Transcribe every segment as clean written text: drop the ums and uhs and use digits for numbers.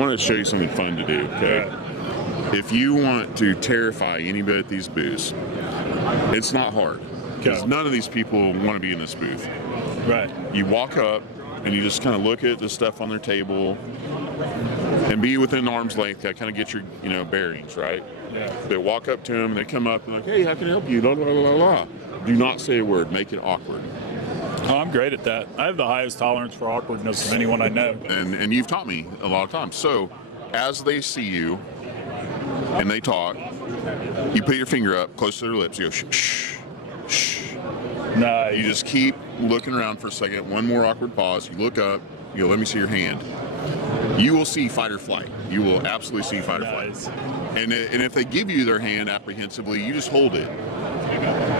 want to show you something fun to do, okay? If you want to terrify anybody at these booths, it's not hard. Because none of these people want to be in this booth. Right. You walk up and you just kind of look at the stuff on their table and be within arm's length to kind of get your, bearings, right? Yeah. They walk up to them, they come up and like, hey, how can I help you? La, la, la, la. Do not say a word. Make it awkward. Oh, I'm great at that. I have the highest tolerance for awkwardness of anyone I know. And you've taught me a lot of times. So as they see you and they talk, you put your finger up close to their lips. You go, shh, shh, shh. Nice. You just keep looking around for a second. One more awkward pause. You look up. You go, let me see your hand. You will see fight or flight. You will absolutely see fight or flight. And if they give you their hand apprehensively, you just hold it.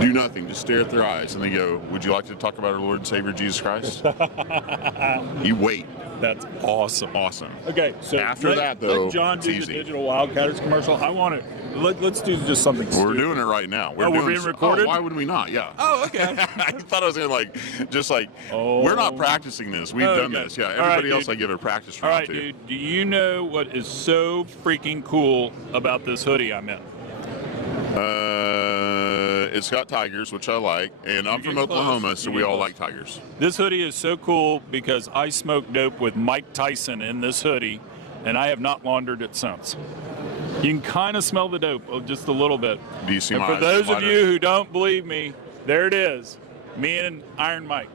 Do nothing. Just stare at their eyes. And they go, would you like to talk about our Lord and Savior, Jesus Christ? You wait. That's awesome. Awesome. Okay, so after that, though, let John do it's the easy. digital Wildcatters commercial. I want it. Let's do just something We're stupid. doing it right now. We're being recorded? Oh, why would we not? Yeah. Oh, okay. I thought I was going to we're not practicing this. We've done this. Yeah, everybody else I give a practice round All right, to. dude. Do you know what is so freaking cool about this hoodie I'm in? It's got tigers, which I like, and I'm from Oklahoma, so we all like tigers. This hoodie is so cool because I smoked dope with Mike Tyson in this hoodie, and I have not laundered it since. You can kind of smell the dope, just a little bit. Do you see and my for eyes those of lighter? you who don't believe me, there it is, me and Iron Mike.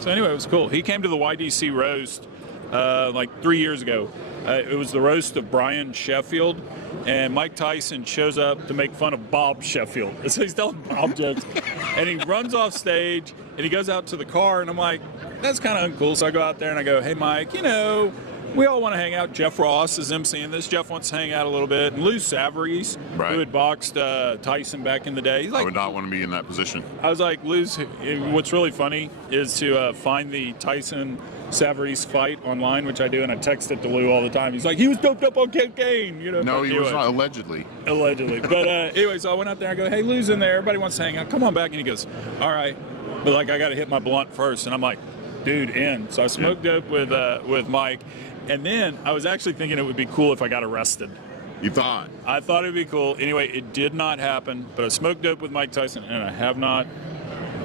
So anyway, it was cool. He came to the YDC roast like 3 years ago. It was the roast of Brian Sheffield, and Mike Tyson shows up to make fun of Bob Sheffield. So he's telling Bob jokes, and he runs off stage, and he goes out to the car, and I'm like, that's kind of uncool. So I go out there, and I go, hey, Mike, we all want to hang out. Jeff Ross is emceeing this. Jeff wants to hang out a little bit. And Lou Savarese, who had boxed Tyson back in the day. He's like, I would not want to be in that position. I was like, Lou's, what's really funny is to find the Tyson Savarese fight online, which I do, and I text it to Lou all the time. He's like, he was doped up on cocaine. No, he was not, allegedly. Allegedly. But anyway, so I went out there. I go, hey, Lou's in there. Everybody wants to hang out. Come on back. And he goes, all right. But I got to hit my blunt first. And I'm like, dude, in. So I smoked dope with Mike. And then I was actually thinking it would be cool if I got arrested. You thought? I thought it would be cool. Anyway, it did not happen. But I smoked dope with Mike Tyson, and I have not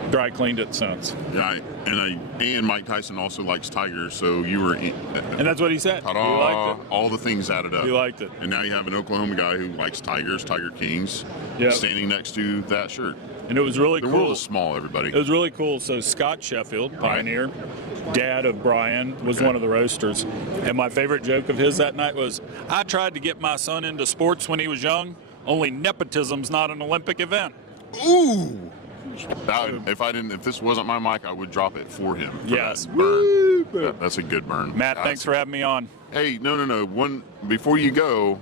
dry cleaned it since. Yeah, and Mike Tyson also likes tigers, so you were in. And that's what he said. Ta-da, He liked it. all the things added up. He liked it. And now you have an Oklahoma guy who likes tigers, Tiger Kings, standing next to that shirt. And it was really cool. The world is small, everybody. It was really cool. So Scott Sheffield, pioneer, dad of Brian, was one of the roasters. And my favorite joke of his that night was, I tried to get my son into sports when he was young, only nepotism's not an Olympic event. Ooh! If this wasn't my mic, I would drop it for him. Yes. Burn. That's a good burn. Matt, thanks for having me on. Hey, no. Before you go,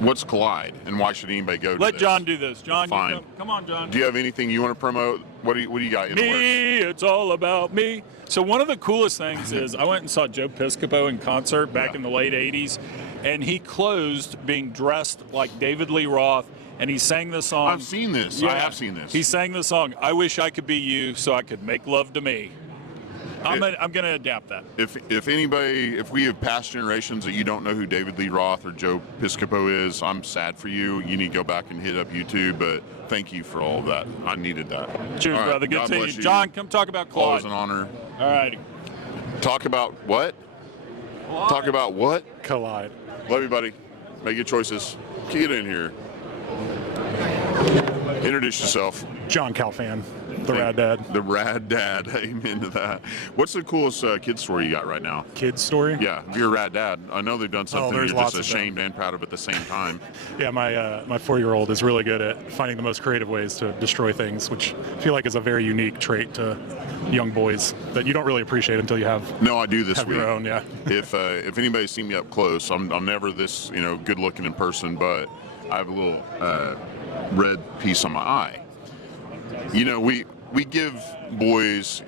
what's Collide, and why should anybody go to Let this? John do this. John, Fine. Come on, John. Do you have anything you want to promote? What do you got in the works? Me, it's all about me. So one of the coolest things is I went and saw Joe Piscopo in concert back in the late 80s, and he closed being dressed like David Lee Roth, and he sang the song. I've seen this. Yeah. I have seen this. He sang the song, I Wish I Could Be You So I Could Make Love to Me. I'm going to adapt that. If we have past generations that you don't know who David Lee Roth or Joe Piscopo is, I'm sad for you. You need to go back and hit up YouTube, but thank you for all of that. I needed that. Cheers, all right, brother. Good God seeing you. bless John, come talk about Claude. Always an honor. All righty. Talk about what? Collide. Talk about what? Collide. Love you, buddy. Make your choices. Get in here. Introduce yourself. John Kalfayan, the Rad Dad. The Rad Dad. Amen to that. What's the coolest kid story you got right now? Kid story? Yeah, you're a Rad Dad. I know they've done something you're lots just of ashamed and proud of at the same time. Yeah, my 4-year-old is really good at finding the most creative ways to destroy things, which I feel like is a very unique trait to young boys that you don't really appreciate until you have. No, I do this have week. Your own, yeah. If anybody's seen me up close, I'm never this good looking in person, but I have a little red piece on my eye. We give boys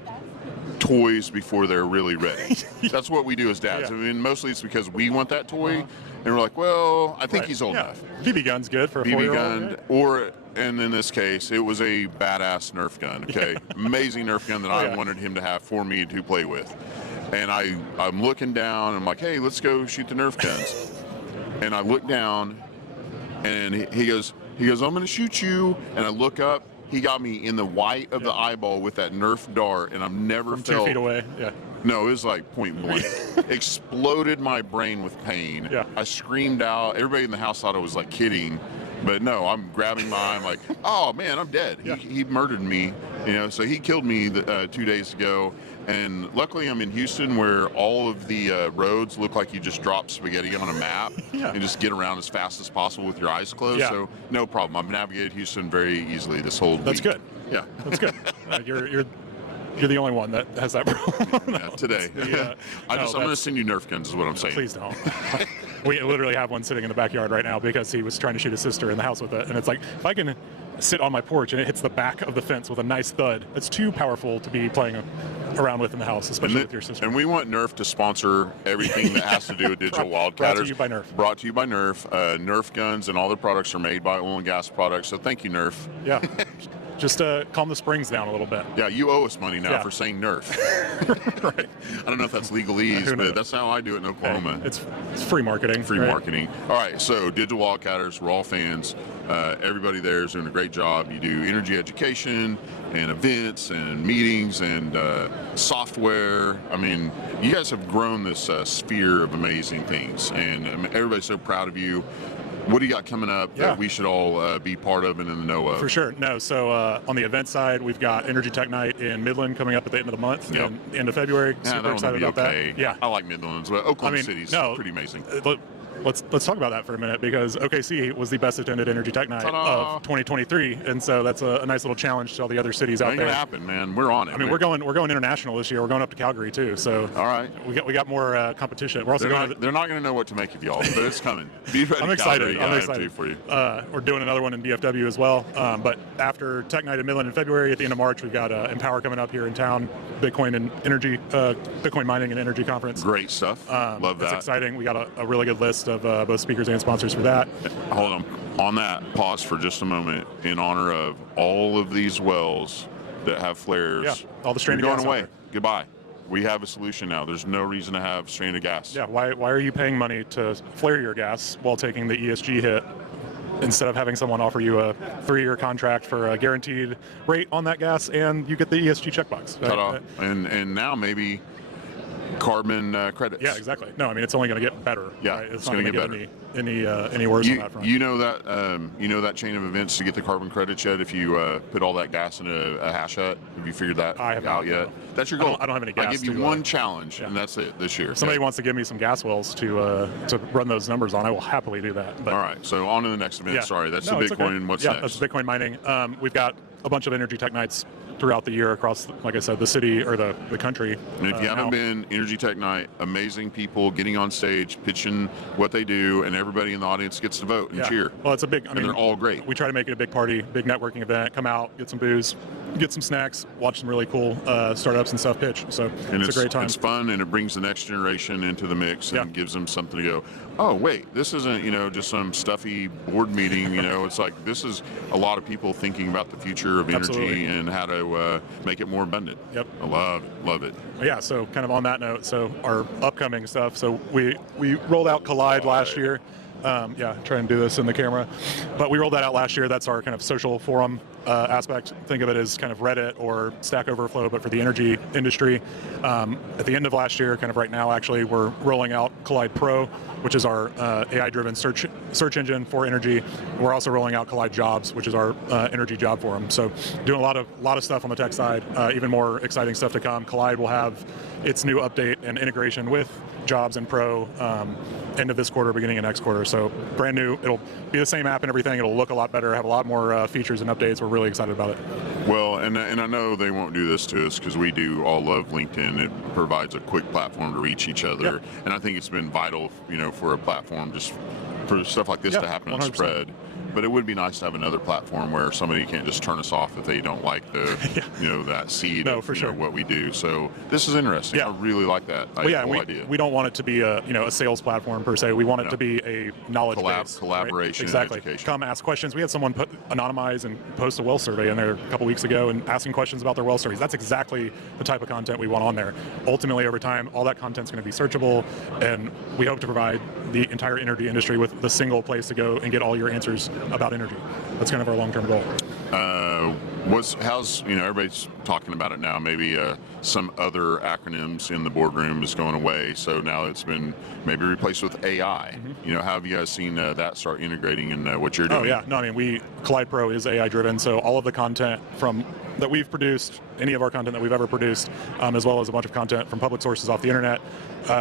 toys before they're really ready. That's what we do as dads. Yeah. I mean, mostly it's because we want that toy, and we're like, well, I think he's old enough. BB gun's good for a 4-year-old. BB gun, and in this case, it was a badass Nerf gun. Okay, amazing Nerf gun that I wanted him to have for me to play with. And I'm looking down. I'm like, hey, let's go shoot the Nerf guns. And I look down, and he goes, I'm going to shoot you. And I look up. He got me in the white of the eyeball with that Nerf dart, and I've never felt 2 feet away. Yeah. No, it was like point blank. Exploded my brain with pain. Yeah. I screamed out. Everybody in the house thought I was like kidding, but no, I'm grabbing mine like, oh man, I'm dead. Yeah. He murdered me, so he killed me 2 days ago. And luckily I'm in Houston where all of the roads look like you just drop spaghetti on a map and just get around as fast as possible with your eyes closed. Yeah. So no problem. I've navigated Houston very easily this whole week. That's good. Yeah. That's good. You're the only one that has that problem. Yeah, today. I'm going to send you Nerf guns is what I'm saying. Please don't. We literally have one sitting in the backyard right now because he was trying to shoot his sister in the house with it. And it's like, if I can sit on my porch and it hits the back of the fence with a nice thud, it's too powerful to be playing around with in the house, especially with your sister. And we want Nerf to sponsor everything that has to do with digital Wildcatters. Brought to you by Nerf. Brought to you by Nerf. Nerf guns and all their products are made by oil and gas products. So thank you, Nerf. Yeah. Just calm the springs down a little bit. Yeah, you owe us money now for saying Nerf. Right. I don't know if that's legalese, but that's how I do it in Oklahoma. It's free marketing. Free marketing. All right, so digital Wildcatters, we're all fans. Everybody there is doing a great job. You do energy education and events and meetings and software. I mean, you guys have grown this sphere of amazing things, and everybody's so proud of you. What do you got coming up that we should all be part of and in the know of? For sure. No, so on the event side, we've got Energy Tech Night in Midland coming up at the end of the month, and the end of February. Super excited about that. Yeah, I like Midland as well. Oklahoma City's pretty amazing. Let's talk about that for a minute because OKC was the best attended Energy Tech Night of 2023, and so that's a nice little challenge to all the other cities out there. Ain't gonna happen, man. We're on it. I mean, we're going international this year. We're going up to Calgary too. So all right, we got more competition. We're also they're not going to know what to make of y'all, but it's coming. Be ready. I'm excited. I'm excited for you. We're doing another one in DFW as well. But after Tech Night in Midland in February, at the end of March, we've got Empower coming up here in town. Bitcoin and energy, Bitcoin mining and energy conference. Great stuff. Love that. It's exciting. We got a really good list of both speakers and sponsors for that. Hold on that. Pause for just a moment in honor of all of these wells that have flares. Yeah, all the stranded gas gas going away. Goodbye. We have a solution now. There's no reason to have stranded gas. Yeah. Why are you paying money to flare your gas while taking the ESG hit instead of having someone offer you a 3-year contract for a guaranteed rate on that gas and you get the ESG checkbox? Right? And now maybe carbon credits. Yeah, exactly. No, I mean it's only going to get better. Yeah, right? it's going to get better. Any worse on that front? You know that chain of events to get the carbon credits yet? If you put all that gas in a hash hut, have you figured that out yet? That's your goal. I don't have any gas. I give you one challenge, and that's it this year. If somebody wants to give me some gas wells to run those numbers on, I will happily do that. But, all right, so on to the next event. Yeah. Sorry, that's the Bitcoin. Okay. What's next? That's Bitcoin mining. We've got a bunch of Energy Tech Nights throughout the year across, like I said, the city or the country. And if you haven't been, Energy Tech Night, amazing people getting on stage, pitching what they do, and everybody in the audience gets to vote and cheer. Well, it's a big, they're all great. We try to make it a big party, big networking event. Come out, get some booze, get some snacks, watch some really cool startups and stuff pitch. So it's a great time. It's fun, and it brings the next generation into the mix and gives them something to go, oh, wait, this isn't, just some stuffy board meeting. It's like this is a lot of people thinking about the future of energy and how to make it more abundant. Yep. I love it. Yeah, so kind of on that note, so our upcoming stuff. So we rolled out Collide last year. Try and do this in the camera. But we rolled that out last year. That's our kind of social forum aspect. Think of it as kind of Reddit or Stack Overflow, but for the energy industry. At the end of last year, kind of right now, actually, we're rolling out Collide Pro, which is our AI-driven search engine for energy. We're also rolling out Collide Jobs, which is our energy job forum. So doing a lot of stuff on the tech side. Even more exciting stuff to come. Collide will have its new update and integration with Jobs and Pro end of this quarter, beginning of next quarter. So brand new. It'll be the same app and everything. It'll look a lot better, have a lot more features and updates. We're really excited about it. Well, and I know they won't do this to us because we do all love LinkedIn. It provides a quick platform to reach each other. And I think it's been vital, for a platform just for stuff like this to happen and 100%. spread. but it would be nice to have another platform where somebody can't just turn us off if they don't like the, that seed of for sure. what we do. So this is interesting. Yeah. I really like that. Idea. We don't want it to be a sales platform per se. We want it to be a knowledge base, collaboration, right? Exactly. And education. Come ask questions. We had someone anonymize and post a well survey in there a couple weeks ago and asking questions about their well surveys. That's exactly the type of content we want on there. Ultimately, over time, all that content's going to be searchable, and we hope to provide the entire energy industry with the single place to go and get all your answers about energy. That's kind of our long-term goal. How's everybody's talking about it now? Maybe some other acronyms in the boardroom is going away, so now it's been maybe replaced with AI. How have you guys seen that start integrating in what you're doing? Oh yeah, no, I mean Collide Pro is AI driven, so all of the content that we've produced, any of our content that we've ever produced, as well as a bunch of content from public sources off the internet,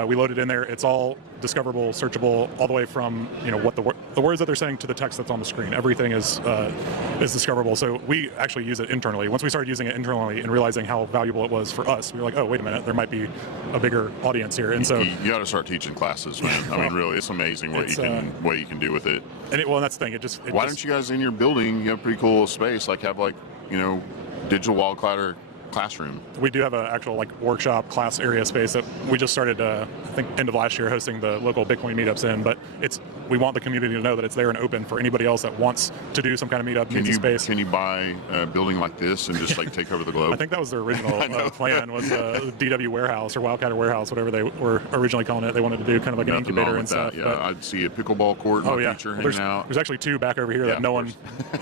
we load it in there. It's all discoverable, searchable, all the way from what the words that they're saying to the text that's on the screen. Everything is discoverable. So we actually use it internally. Once we started using it internally and realizing how valuable it was for us, we were like, oh, wait a minute, there might be a bigger audience here. And so you got to start teaching classes, man. I mean, really, it's amazing what you can do with it. And that's the thing. Why don't you guys in your building? You have a pretty cool space, have digital wildcatter classroom. We do have an actual workshop class area space that we just started, I think, end of last year, hosting the local Bitcoin meetups in. But we want the community to know that it's there and open for anybody else that wants to do some kind of meetup. Space. Can you buy a building like this and just take over the globe? I think that was their original plan, was DW Warehouse or Wildcatter Warehouse, whatever they were originally calling it. They wanted to do kind of an incubator and stuff. Yeah, I'd see a pickleball court in the future hanging out. There's actually 2 back over here that no one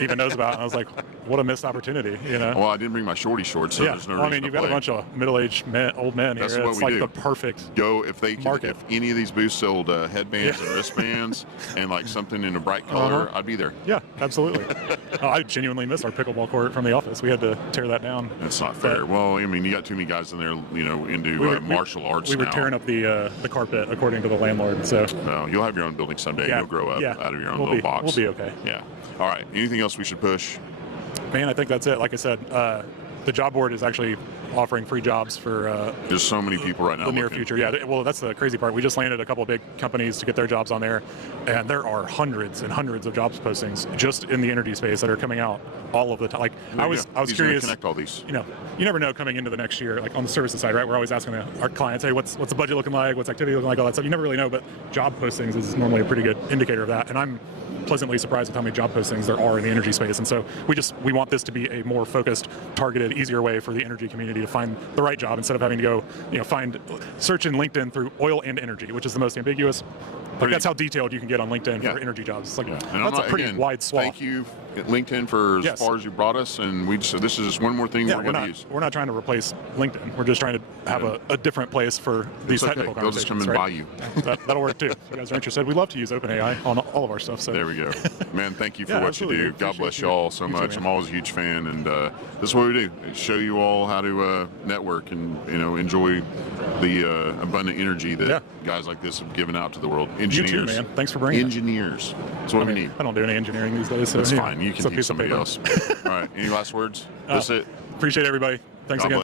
even knows about. And I was like, what a missed opportunity, Well, I didn't bring my shorty shorts, so there's no reason you've got a bunch of middle-aged old men here. That's what we do. The perfect if any of these booths sold headbands and wristbands and something in a bright color, I'd be there. Yeah, absolutely. I genuinely miss our pickleball court from the office. We had to tear that down. That's not fair. Well, I mean, you got too many guys in there, into martial arts. We were tearing up the carpet, according to the landlord. So no, you'll have your own building someday. You'll grow up out of your own little box. We'll be okay. Yeah. All right. Anything else we should push? Man, I think that's it. Like I said, the job board is actually offering free jobs for there's so many people right now the near future. Yeah, well, that's the crazy part. We just landed a couple of big companies to get their jobs on there, and there are hundreds and hundreds of jobs postings just in the energy space that are coming out all of the time. I was curious. Connect all these. You never know coming into the next year. On the services side, right? We're always asking our clients, hey, what's the budget looking like? What's activity looking like? All that stuff. You never really know, but job postings is normally a pretty good indicator of that. And I'm pleasantly surprised with how many job postings there are in the energy space. And so we want this to be a more focused, targeted, easier way for the energy community to find the right job instead of having to go, search in LinkedIn through oil and energy, which is the most ambiguous. That's how detailed you can get on LinkedIn for energy jobs. That's a pretty wide swath. Thank you, LinkedIn, for as far as you brought us, and this is just one more thing we're going to use. We're not trying to replace LinkedIn. We're just trying to have a different place for these technical conversations. They'll just come and buy you. That'll work too. If you guys are interested, we love to use OpenAI on all of our stuff. So there we go, man. Thank you for what you do. God bless y'all so much. I'm always a huge fan, and this is what we do: show you all how to network and enjoy the abundant energy that guys like this have given out to the world. Engineers, you too, man. Thanks for bringing engineers. That's what we need. I don't do any engineering these days, so that's fine. You can teach somebody else. All right. Any last words? That's it. Appreciate everybody. Thanks again.